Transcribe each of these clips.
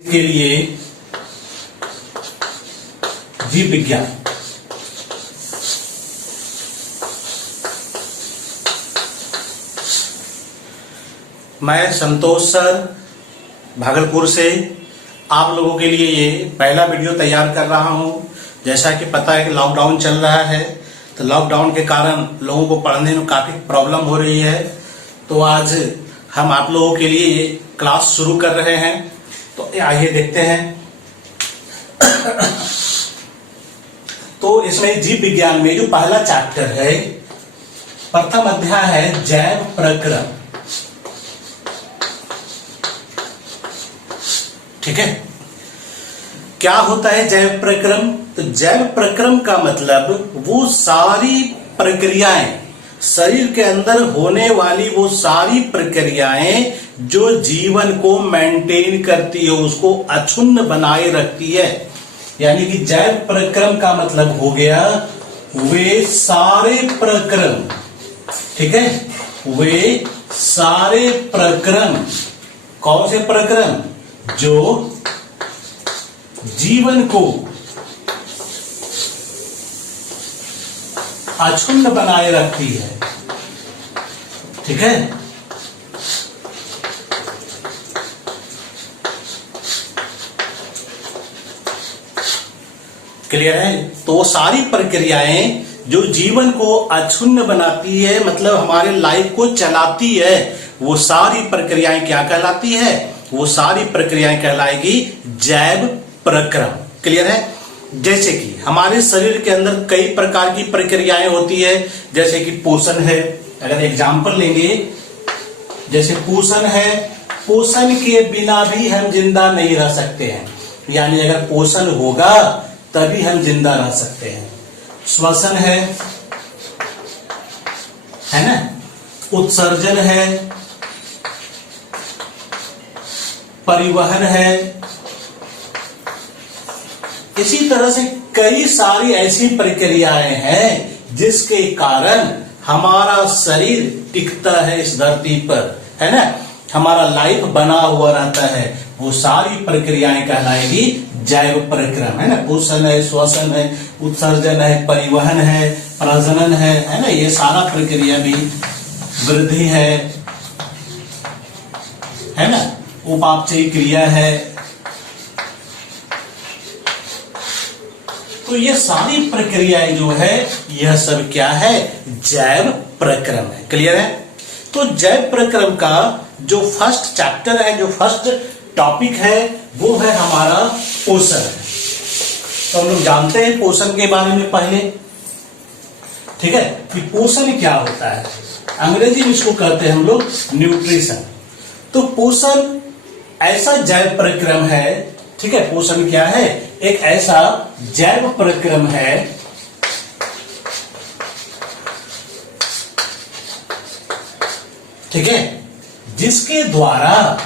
के लिए जीव विज्ञान। मैं संतोष सर भागलपुर से आप लोगों के लिए ये पहला वीडियो तैयार कर रहा हूं। जैसा कि पता है कि लॉकडाउन चल रहा है, तो लॉकडाउन के कारण लोगों को पढ़ने में काफी प्रॉब्लम हो रही है। तो आज हम आप लोगों के लिए ये क्लास शुरू कर रहे हैं। तो आइए देखते हैं। तो इसमें जीव विज्ञान में जो पहला चैप्टर है, प्रथम अध्याय है जैव प्रक्रम। ठीक है, क्या होता है जैव प्रक्रम? तो जैव प्रक्रम का मतलब वो सारी प्रक्रियाएं, शरीर के अंदर होने वाली वो सारी प्रक्रियाएं जो जीवन को मेंटेन करती है, उसको अक्षुण्ण बनाए रखती है। यानी कि जैव प्रक्रम का मतलब हो गया वे सारे प्रक्रम, ठीक है, वे सारे प्रक्रम। कौन से प्रक्रम? जो जीवन को अक्षुण्ण बनाए रखती है। ठीक है, क्लियर है? तो सारी प्रक्रियाएं जो जीवन को अक्षुण्ण बनाती है, मतलब हमारे लाइफ को चलाती है, वो सारी प्रक्रियाएं क्या कहलाती है? वो सारी प्रक्रियाएं कहलाएगी जैव प्रक्रम। क्लियर है? जैसे कि हमारे शरीर के अंदर कई प्रकार की प्रक्रियाएं होती है, जैसे कि पोषण है। अगर एग्जाम्पल लेंगे, जैसे पोषण है, पोषण के बिना भी हम जिंदा नहीं रह सकते हैं। यानी अगर पोषण होगा तभी हम जिंदा रह सकते हैं। श्वसन है ना, उत्सर्जन है, परिवहन है। इसी तरह से कई सारी ऐसी प्रक्रियाएं हैं जिसके कारण हमारा शरीर टिकता है इस धरती पर, है ना, हमारा लाइफ बना हुआ रहता है। वो सारी प्रक्रियाएं कहलाएगी जैव प्रक्रम, है ना। पोषण है, श्वसन है, उत्सर्जन है, परिवहन है, प्रजनन है ना, ये सारा प्रक्रिया भी, वृद्धि है ना, उपापचयी क्रिया है। तो ये सारी प्रक्रियाएं जो है, यह सब क्या है? जैव प्रक्रम है। क्लियर है? तो जैव प्रक्रम का जो फर्स्ट चैप्टर है, जो फर्स्ट टॉपिक है, वो है हमारा पोषण। तो हम लोग जानते हैं पोषण के बारे में पहले, ठीक है, कि पोषण क्या होता है। अंग्रेजी में इसको कहते हैं हम लोग न्यूट्रिशन। तो पोषण ऐसा जैव प्रक्रम है, ठीक है, पोषण क्या है? एक ऐसा जैव प्रक्रम है ठीक है, जिसके द्वारा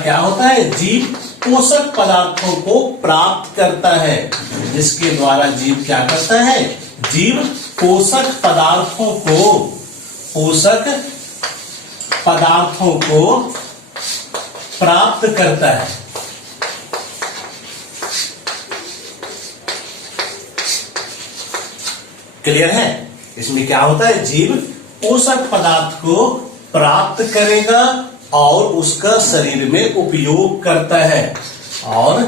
क्या होता है? जीव पोषक पदार्थों को प्राप्त करता है। जिसके द्वारा जीव क्या करता है? जीव पोषक पदार्थों को प्राप्त करता है। क्लियर है? इसमें क्या होता है? जीव पोषक पदार्थ को प्राप्त करेगा और उसका शरीर में उपयोग करता है, और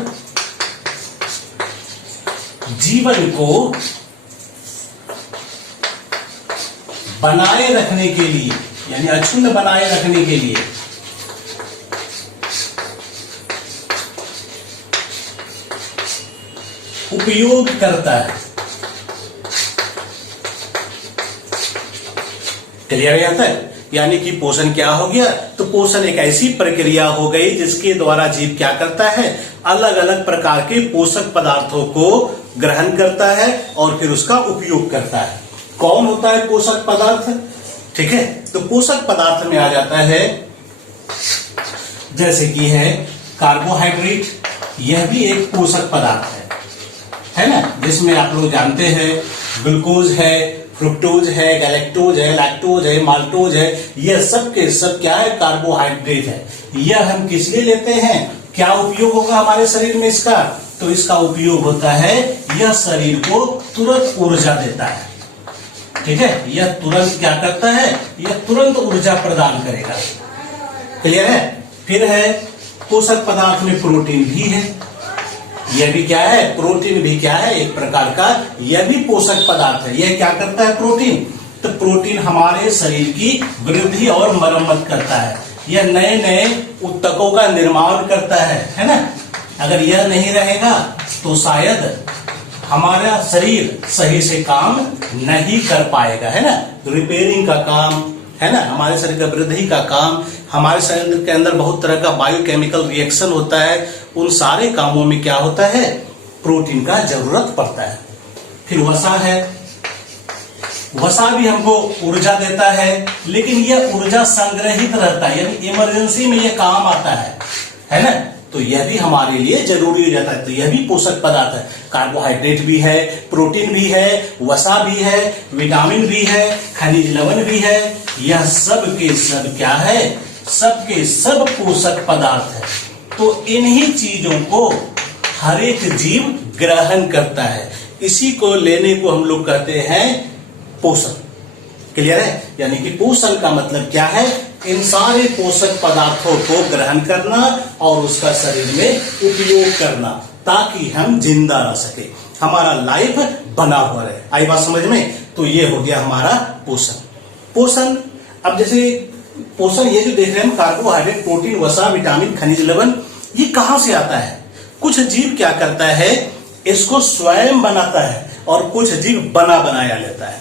जीवन को बनाए रखने के लिए, यानी अक्षुण्ण बनाए रखने के लिए उपयोग करता है। क्लियर आता है? यानी कि पोषण क्या हो गया? तो पोषण एक ऐसी प्रक्रिया हो गई जिसके द्वारा जीव क्या करता है? अलग अलग प्रकार के पोषक पदार्थों को ग्रहण करता है और फिर उसका उपयोग करता है। कौन होता है पोषक पदार्थ? ठीक है, तो पोषक पदार्थ में आ जाता है, जैसे कि है कार्बोहाइड्रेट। यह भी एक पोषक पदार्थ है ना, जिसमें आप लोग जानते हैं ग्लूकोज है, फ्रुक्टोज है, गैलेक्टोज है, लैक्टोज है, माल्टोज है, ये सब के सब क्या है? कार्बोहाइड्रेट है। यह हम किस लिए लेते हैं, क्या उपयोग होगा हमारे शरीर में इसका, तो इसका उपयोग होता है यह शरीर को तुरंत ऊर्जा देता है। ठीक है, यह तुरंत क्या करता है, यह तुरंत ऊर्जा प्रदान करेगा। क्लियर है। फिर है पोषक पदार्थ में प्रोटीन भी है। यह भी क्या है, प्रोटीन भी क्या है, एक प्रकार का यह भी पोषक पदार्थ है। यह क्या करता है, प्रोटीन। तो प्रोटीन हमारे शरीर की वृद्धि और मरम्मत करता है। यह नए नए ऊतकों का निर्माण करता है ना। अगर यह नहीं रहेगा तो शायद हमारा शरीर सही से काम नहीं कर पाएगा, है ना। रिपेयरिंग का काम, है ना, हमारे शरीर का वृद्धि का काम, हमारे शरीर के अंदर बहुत तरह का बायोकेमिकल रिएक्शन होता है, उन सारे कामों में क्या होता है, प्रोटीन का जरूरत पड़ता है। फिर वसा है, वसा भी हमको ऊर्जा देता है, लेकिन यह ऊर्जा संग्रहित रहता है, यानी इमरजेंसी में यह काम आता है ना। तो यह भी हमारे लिए जरूरी हो जाता है। तो यह भी पोषक पदार्थ है। कार्बोहाइड्रेट भी है, प्रोटीन भी है, वसा भी है, विटामिन भी है, खनिज लवण भी है। यह सब के सब क्या है, सब के सब पोषक पदार्थ है। तो इन्हीं चीजों को हर एक जीव ग्रहण करता है। इसी को लेने को हम लोग कहते हैं पोषण। क्लियर है। यानी कि पोषण का मतलब क्या है, इन सारे पोषक पदार्थों को ग्रहण करना और उसका शरीर में उपयोग करना, ताकि हम जिंदा रह सके, हमारा लाइफ बना हुआ रहे। आई बात समझ में। तो ये हो गया हमारा पोषण। पोषण, अब जैसे पोषण ये जो देख रहे हैं हम, कार्बोहाइड्रेट, प्रोटीन, वसा, विटामिन, खनिज लवण, ये कहां से आता है। कुछ जीव क्या करता है, इसको स्वयं बनाता है और कुछ जीव बना बनाया लेता है।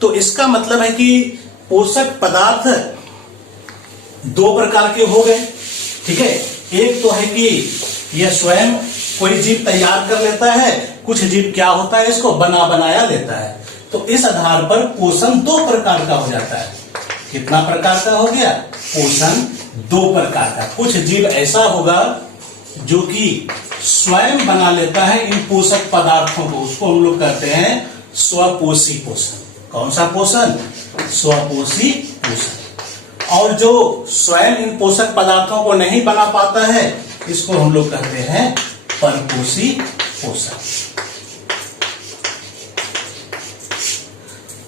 तो इसका मतलब है कि पोषक पदार्थ दो प्रकार के हो गए। ठीक है, एक तो है कि यह स्वयं कोई जीव तैयार कर लेता है, कुछ जीव क्या होता है, इसको बना बनाया लेता है। तो इस आधार पर पोषण दो प्रकार का हो जाता है। कितना प्रकार का हो गया, पोषण दो प्रकार का। कुछ जीव ऐसा होगा जो कि स्वयं बना लेता है इन पोषक पदार्थों को, उसको हम लोग कहते हैं स्वपोषी पोषण। कौन सा पोषण, स्वपोषी पोषण। और जो स्वयं इन पोषक पदार्थों को नहीं बना पाता है, इसको हम लोग कहते हैं परपोषी पोषण।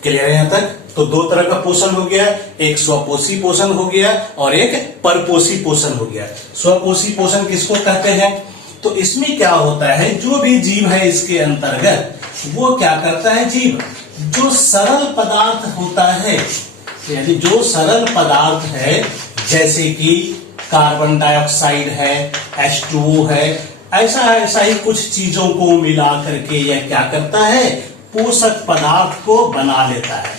क्लियर है यहां तक। तो दो तरह का पोषण हो गया, एक स्वपोषी पोषण हो गया और एक परपोषी पोषण हो गया। स्वपोषी पोषण किसको कहते हैं, तो इसमें क्या होता है, जो भी जीव है इसके अंतर्गत वो क्या करता है, जीव जो सरल पदार्थ होता है, यानी जो सरल पदार्थ है, जैसे कि कार्बन डाइऑक्साइड है, H2O है, ऐसा ही कुछ चीजों को मिला करके यह क्या करता है, पोषक पदार्थ को बना लेता है,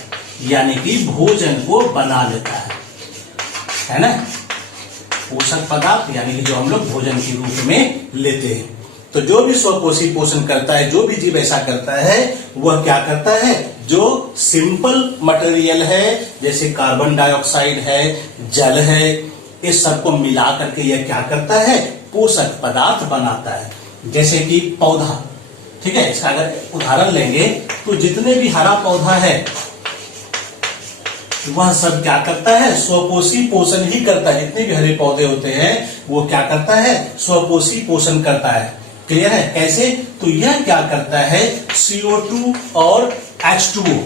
यानी कि भोजन को बना लेता है ना। पोषक पदार्थ यानी कि जो हम लोग भोजन के रूप में लेते हैं। तो जो भी स्वपोषी पोषण करता है, जो भी जीव ऐसा करता है, वह क्या करता है, जो सिंपल मटेरियल है, जैसे कार्बन डाइऑक्साइड है, जल है, इस सबको मिला करके यह क्या करता है, पोषक पदार्थ बनाता है। जैसे कि पौधा, ठीक है, इसका अगर उदाहरण लेंगे तो जितने भी हरा पौधा है वह सब क्या करता है, स्वपोषी पोषण ही करता है। जितने भी हरे पौधे होते हैं वो क्या करता है, स्वपोषी पोषण करता है। क्लियर है, कैसे, तो यह क्या करता है, CO2 और H2O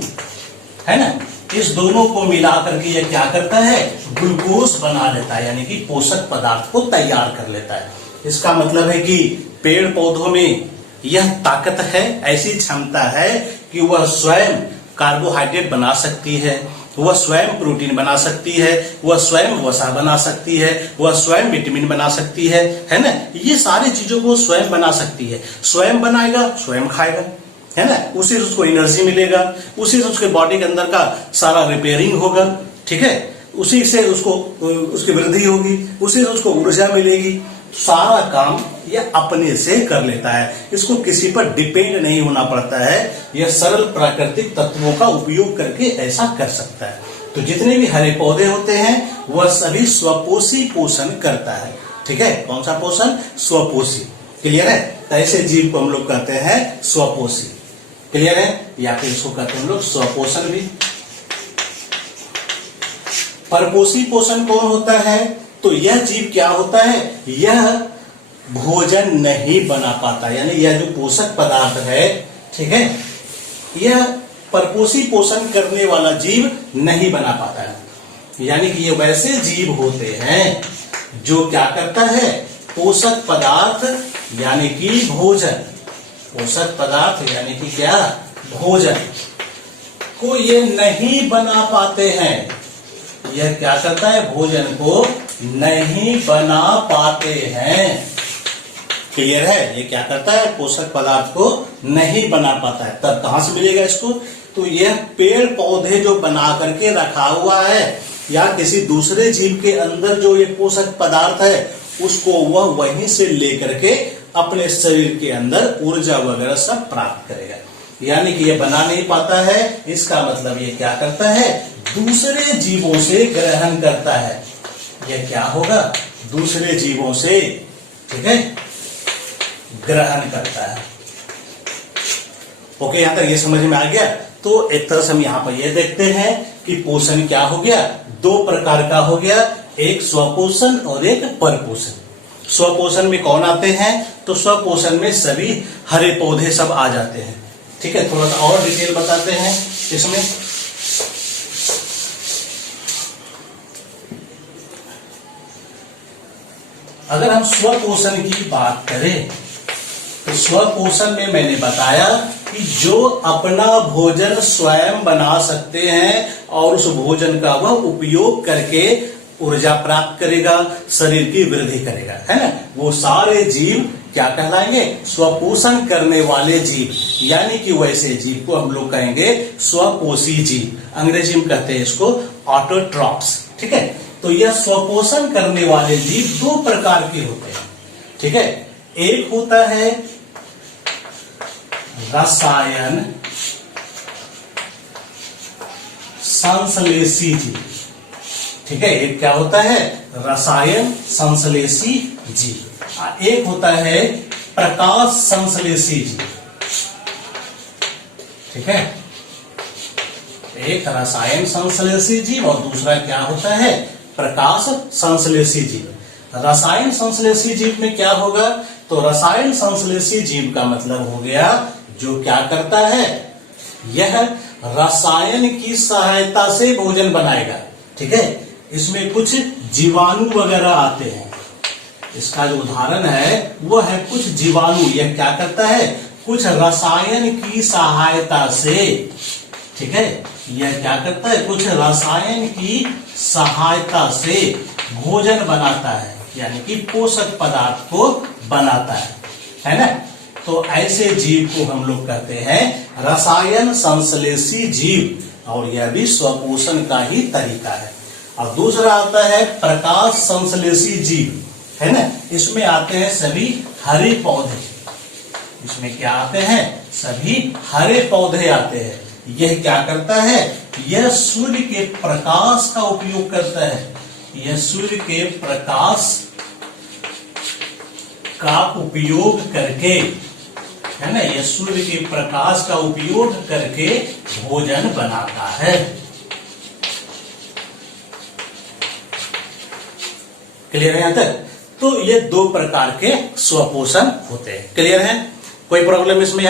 है ना, इस दोनों को मिला करके यह क्या करता है, ग्लूकोज बना लेता है, यानी कि पोषक पदार्थ को तैयार कर लेता है। इसका मतलब है कि पेड़ पौधों में यह ताकत है, ऐसी क्षमता है कि वह स्वयं कार्बोहाइड्रेट बना सकती है, वह स्वयं प्रोटीन बना सकती है, वह स्वयं वसा बना सकती है, वह स्वयं विटामिन बना सकती है ना। ये सारी चीजों को स्वयं बना सकती है। स्वयं बनाएगा, स्वयं खाएगा, है ना, उसी से उसको एनर्जी मिलेगा, उसी से उसके बॉडी के अंदर का सारा रिपेयरिंग होगा, ठीक है, उसी से उसको उसकी वृद्धि होगी, उसी से उसको ऊर्जा मिलेगी। सारा काम यह अपने से कर लेता है, इसको किसी पर डिपेंड नहीं होना पड़ता है। यह सरल प्राकृतिक तत्वों का उपयोग करके ऐसा कर सकता है। तो जितने भी हरे पौधे होते हैं वह सभी स्वपोषी पोषण करता है। ठीक है, कौन सा पोषण, स्वपोषी। क्लियर है, तो ऐसे जीव को हम लोग कहते हैं स्वपोषी। क्लियर है, या फिर इसको कहते हैं हम लोग स्वपोषण भी। परपोषी पोषण कौन होता है, तो यह जीव क्या होता है, यह भोजन नहीं बना पाता, यानी यह जो पोषक पदार्थ है, ठीक है, यह परपोषी पोषण करने वाला जीव नहीं बना पाता है। यानी कि ये वैसे जीव होते हैं जो क्या करता है, पोषक पदार्थ यानी कि भोजन, पोषक पदार्थ यानी कि क्या, भोजन को ये नहीं बना पाते हैं। यह क्या करता है, भोजन को नहीं बना पाते हैं। क्लियर है, ये क्या करता है, पोषक पदार्थ को नहीं बना पाता है। तब कहां से मिलेगा इसको, तो यह पेड़ पौधे जो बना करके रखा हुआ है या किसी दूसरे जीव के अंदर जो ये पोषक पदार्थ है उसको वह वहीं से लेकर के अपने शरीर के अंदर ऊर्जा वगैरह सब प्राप्त करेगा। यानी कि ये बना नहीं पाता है, इसका मतलब ये क्या करता है, दूसरे जीवों से ग्रहण करता है। यह क्या होगा, दूसरे जीवों से, ठीक है, ग्रहण करता है। ओके, यहां तक ये समझ में आ गया। तो एक तरह से हम यहां पर ये देखते हैं कि पोषण क्या हो गया, दो प्रकार का हो गया, एक स्वपोषण और एक परपोषण। स्वपोषण में कौन आते हैं, तो स्वपोषण में सभी हरे पौधे सब आ जाते हैं। ठीक है, थोड़ा सा और डिटेल बताते हैं इसमें। अगर हम स्वपोषण की बात करें तो स्वपोषण में मैंने बताया कि जो अपना भोजन स्वयं बना सकते हैं और उस भोजन का वह उपयोग करके ऊर्जा प्राप्त करेगा, शरीर की वृद्धि करेगा, है ना, वो सारे जीव क्या कहलाएंगे, स्वपोषण करने वाले जीव। यानी कि वैसे जीव को हम लोग कहेंगे स्वपोषी जीव। अंग्रेजी में कहते हैं इसको ऑटोट्रॉप्स। ठीक है, तो यह स्वपोषण करने वाले जीव दो प्रकार के होते हैं। ठीक है, एक होता है रसायन संश्लेषी जीव। ठीक है, एक क्या होता है, रसायन संश्लेषी जीव। एक होता है प्रकाश संश्लेषी जीव। ठीक है, एक रसायन संश्लेषी जीव और दूसरा क्या होता है, प्रकाश संश्लेषी जीव। रसायन संश्लेषी जीव में क्या होगा, तो रसायन संश्लेषी जीव का मतलब हो गया जो क्या करता है, यह रसायन की सहायता से भोजन बनाएगा। ठीक है, इसमें कुछ जीवाणु वगैरह आते हैं। इसका जो उदाहरण है वो है कुछ जीवाणु। यह क्या करता है, कुछ रसायन की सहायता से, ठीक है, यह क्या करता है, कुछ रसायन की सहायता से भोजन बनाता है, यानी कि पोषक पदार्थ को बनाता है ना। तो ऐसे जीव को हम लोग कहते हैं रसायन संश्लेषी जीव, और यह भी स्वपोषण का ही तरीका है। और दूसरा आता है प्रकाश संश्लेषी जीव, है ना, इसमें आते हैं सभी हरे पौधे। इसमें क्या आते हैं, सभी हरे पौधे आते हैं। यह क्या करता है, यह सूर्य के प्रकाश का उपयोग करता है। यह सूर्य के प्रकाश का उपयोग करके, है ना, यह सूर्य के प्रकाश का उपयोग करके भोजन बनाता है। क्लियर है यहां तक। तो ये दो प्रकार के स्वपोषण होते हैं। क्लियर है, कोई प्रॉब्लम इसमें?